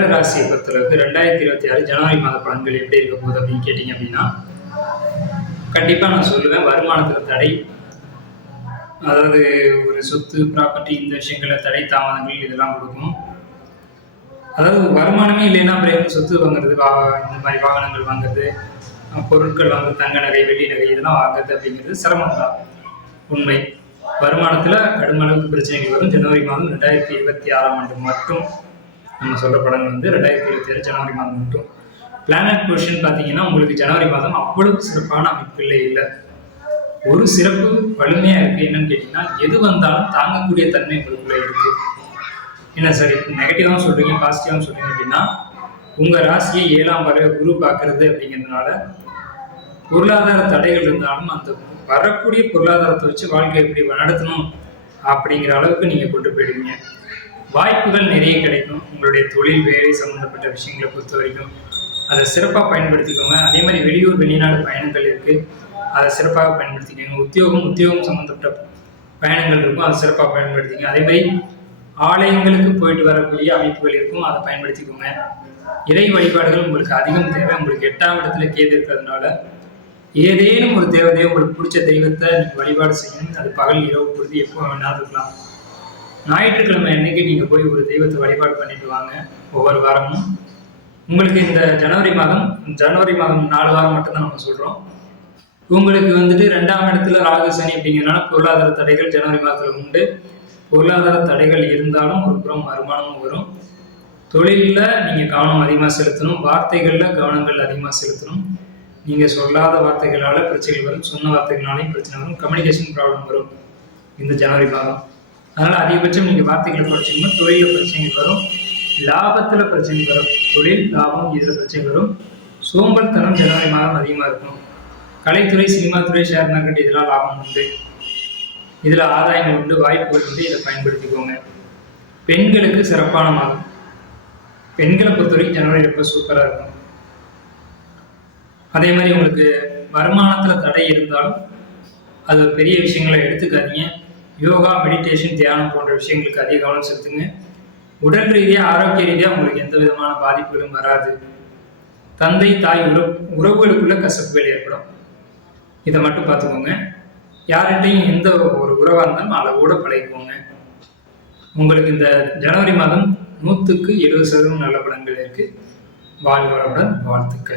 மகர ராசியை பொறுத்தளவுக்கு 2026 ஜனவரி மாத பலன்கள் எப்படி இருக்க போகுது அப்படின்னு கேட்டீங்க அப்படின்னா, கண்டிப்பாக நான் சொல்லுவேன் வருமானத்தில் தடை, அதாவது ஒரு சொத்து ப்ராப்பர்ட்டி இந்த விஷயங்கள தடை தாமதங்கள் இதெல்லாம் கொடுக்கும். அதாவது வருமானமே இல்லைன்னா அப்புறம் எப்படி சொத்து வாங்குறது, இந்த மாதிரி வாகனங்கள் வாங்குறது, பொருட்கள் வாங்க தங்க நகை வெள்ளி நகை இதெல்லாம் வாங்குறது அப்படிங்கிறது சிரமம் தான். உண்மை. வருமானத்தில் கடுமளவுக்கு பிரச்சனைகள் வரும். ஜனவரி மாதம் 2026 மட்டும் நம்ம சொல்ற படங்கள் 2027 ஜனவரி மாதம் மட்டும். பிளானட் பொசிஷன் பார்த்தீங்கன்னா உங்களுக்கு ஜனவரி மாதம் அவ்வளவு சிறப்பான அமைப்பில் இல்லை. ஒரு சிறப்பு வலிமையா இருக்கு. என்னன்னு கேட்டீங்கன்னா, எது வந்தாலும் தாங்கக்கூடிய தன்மை உங்களுக்குள்ள இருக்கு. என்ன சார் நெகட்டிவாகவும் சொல்றீங்க பாசிட்டிவாகவும் சொல்றீங்க அப்படின்னா, உங்க ராசியை 7ஆம் வரை குரு பார்க்கறது அப்படிங்கிறதுனால பொருளாதார தடைகள் இருந்தாலும் அந்த வரக்கூடிய பொருளாதாரத்தை வச்சு வாழ்க்கை எப்படி நடத்தணும் அப்படிங்கிற அளவுக்கு நீங்க கொண்டு போயிடுவீங்க. வாய்ப்புகள் நிறைய கிடைக்கும். உங்களுடைய தொழில் வேலை சம்பந்தப்பட்ட விஷயங்களை பொறுத்த வரைக்கும் அதை சிறப்பாக பயன்படுத்திக்கோங்க. அதே மாதிரி வெளியூர் வெளிநாடு பயணங்கள் இருக்கு, அதை சிறப்பாக பயன்படுத்திக்கோங்க. உத்தியோகம் சம்பந்தப்பட்ட பயணங்கள் இருக்கும், அதை சிறப்பாக பயன்படுத்திங்க. அதே மாதிரி ஆலயங்களுக்கு போயிட்டு வரக்கூடிய அமைப்புகள் இருக்கும், அதை பயன்படுத்திக்கோங்க. இறை வழிபாடுகள் உங்களுக்கு அதிகம் தேவை. உங்களுக்கு 8ஆம் இடத்துல கேது இருக்கிறதுனால ஏதேனும் ஒரு தேவதையை உங்களுக்கு பிடிச்ச தெய்வத்தை நீங்க வழிபாடு செய்யணும். அது பகல் இரவு பொழுது எப்போ வேணாலும் இருக்கலாம். ஞாயிற்றுக்கிழமை அன்னைக்கு நீங்க போய் ஒரு தெய்வத்தை வழிபாடு பண்ணிட்டு வாங்க. ஒவ்வொரு வாரமும் உங்களுக்கு இந்த ஜனவரி மாதம் 4 வாரம் மட்டும்தான் நம்ம சொல்றோம். உங்களுக்கு 2ஆம் இடத்துல ராகு சனி அப்படிங்கிறதுனால பொருளாதார தடைகள் ஜனவரி மாதத்துல உண்டு. பொருளாதார தடைகள் இருந்தாலும் ஒரு புறம் வருமானமும் வரும். தொழிலில் நீங்க கவனம் அதிகமாக செலுத்தணும். வார்த்தைகள்ல கவனங்கள் அதிகமாக செலுத்தணும். நீங்க சொல்லாத வார்த்தைகளால பிரச்சனைகள் வரும், சொன்ன வார்த்தைகளாலையும் பிரச்சனை வரும், கம்யூனிகேஷன் ப்ராப்ளம் வரும் இந்த ஜனவரி மாதம். அதனால அதிகபட்சம் நீங்க வார்த்தைகளை குறைச்சிக்கணும். தொழில பிரச்சனைகள் வரும், லாபத்துல பிரச்சனை வரும். தொழில் லாபம் இதுல பிரச்சனை வரும். சோம்பல்தனம் ஜனவரி மாதம் அதிகமா இருக்கும். கலைத்துறை, சினிமா துறை, ஷேர் மார்க்கெட் இதெல்லாம் லாபம் உண்டு. இதுல ஆதாயங்கள் உண்டு, வாய்ப்புகள் உண்டு. இதை பயன்படுத்திக்கோங்க. பெண்களுக்கு சிறப்பான மாதம். பெண்களை பொறுத்தவரைக்கும் ஜனவரி ரொம்ப சூப்பரா இருக்கும். அதே மாதிரி உங்களுக்கு வருமானத்துல தடை இருந்தாலும் அது ஒரு பெரிய விஷயங்களை எடுத்துக்காதீங்க. யோகா, மெடிடேஷன், தியானம் போன்ற விஷயங்களுக்கு அதிக கவனம் செலுத்துங்க. உடல் ரீதியாக ஆரோக்கிய ரீதியாக உங்களுக்கு எந்த விதமான பாதிப்புகளும் வராது. தந்தை தாய் உறவுகளுக்குள்ள கசப்புகள் ஏற்படும். இதை மட்டும் பார்த்துக்கோங்க. யார்கிட்டையும் எந்த ஒரு உறவாக இருந்தாலும் அளவோட பழகிக்கோங்க. உங்களுக்கு இந்த ஜனவரி மாதம் 100% நல்ல பலன்கள் இருக்கு. வாழ்க வளமுடன். வாழ்த்துக்கள்.